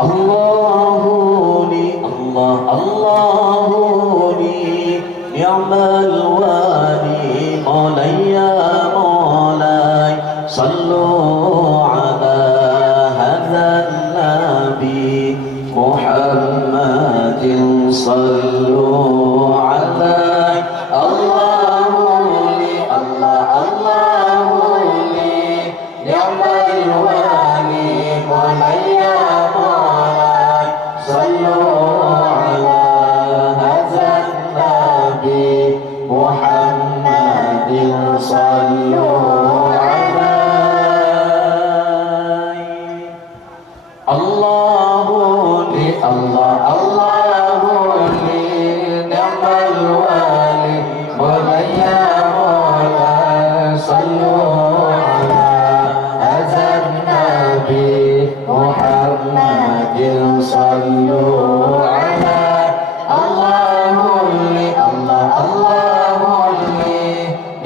الله لي الله الله لي نعم الوالي مولاي مولاي صلوا على هذا النبي محمد صلوا عليه الله لي الله الله لي نعم الوالي مولاي صلوا على هذا النبي محمد صلوا عليه الله لي الله الله لي نعم الوالي مولاي مولاي صلوا على هذا النبي محمد صلوا عليه الله لي الله الله لي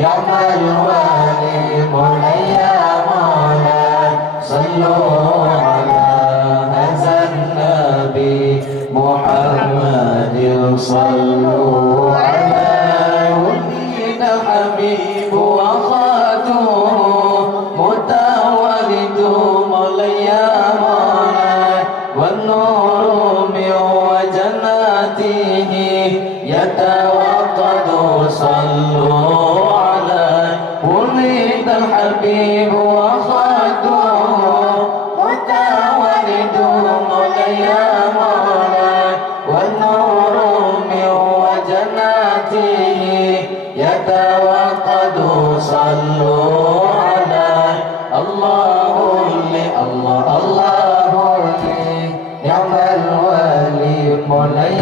نعم الوالي مولاي مولاي صلوا على هذا النبي محمد صلوا عليه ولد حبيب وخاتم متولد مولاي مولاي والنور من وجناته يتوقد صلوا عليه ولد الحبيب وخاتم متولد مولاي مولاي والنور من وجناته يتوقد صلوا عليه الله لي الله الله لي نعم الوالي مولاي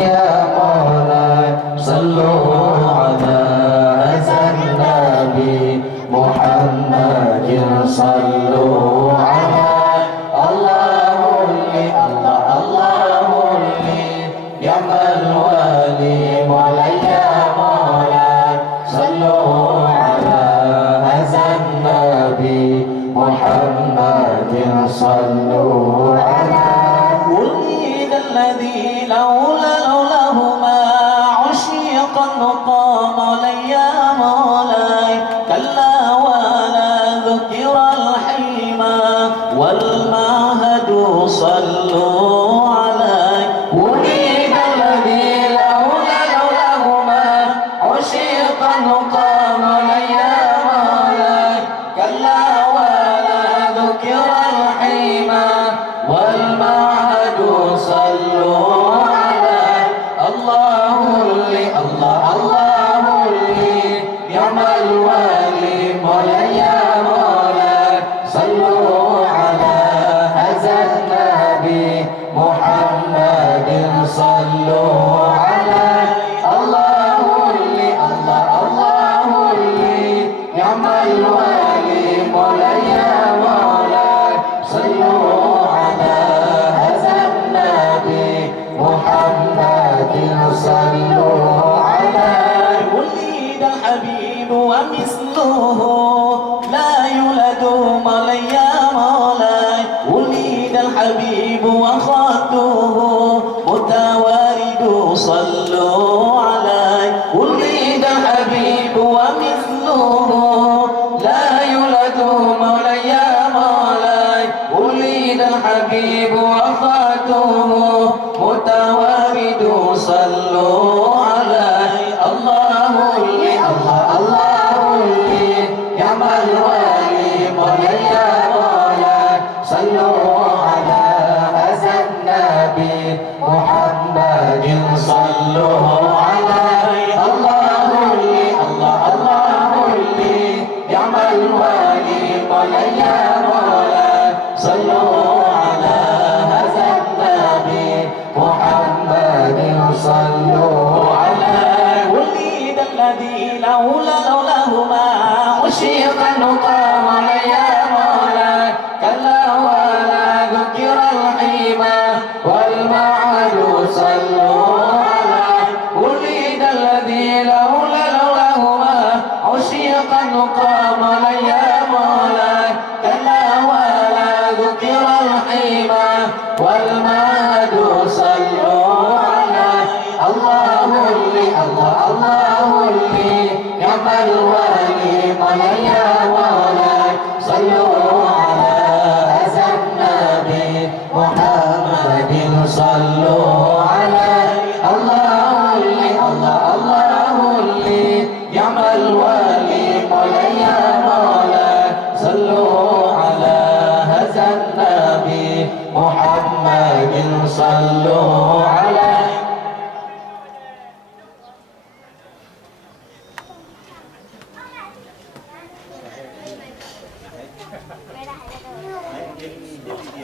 مولاي صلوا على هذا النبي محمد صلوا عليه الله لي الله الله لي نعم الوالي مولاي مولاي صلوا على هذا النبي محمد صلوا عليه ولد الذي لولاه ما عشق النقى مولاي مولاي كلا ولا ذكر الحيمة والمعهد صلوا عليه ولد الذي لولاه ما عشق النقى مولاي مولاي كلا ولا ذكر الحيمة والمعهد صلوا عليه الله لي الله الله لي نعم الوالي مولاي مولاي صلوا على هذا النبي محمد صلوا عليه الله لي الله الله لي نعم الوالي مولاي مولاي صلوا على هذا النبي محمد صلوا عليه ولد الحبيب ومثله لا يولد مولاي مولاي ولد الحبيب وخاته متوارد صلوا عليه ولد الحبيب ومثله لا يولد مولاي مولاي ولد الحبيب وخاته متوارد صلوا عليه الله لي الله الله لي نعم الوالي مولاي مولاي صلوا على هذا النبي محمد صلوا عليه الله لي الله الله لي نعم الوالي مولاي مولاي صلوا على هذا النبي محمد صلوا عليه ولد الذي لولاه ما عشق النقى مولاي مولاي كلا ولا ذكر الحيمة والمعهد صلوا عليه ولد الذي لولاه ما عشق النقى مولاي مولاي كلا ولا ذكر الحيمة والمعهد صلوا عليه Hãy subscribe cho kênh Ghiền Mì Gõ để không bỏ lỡ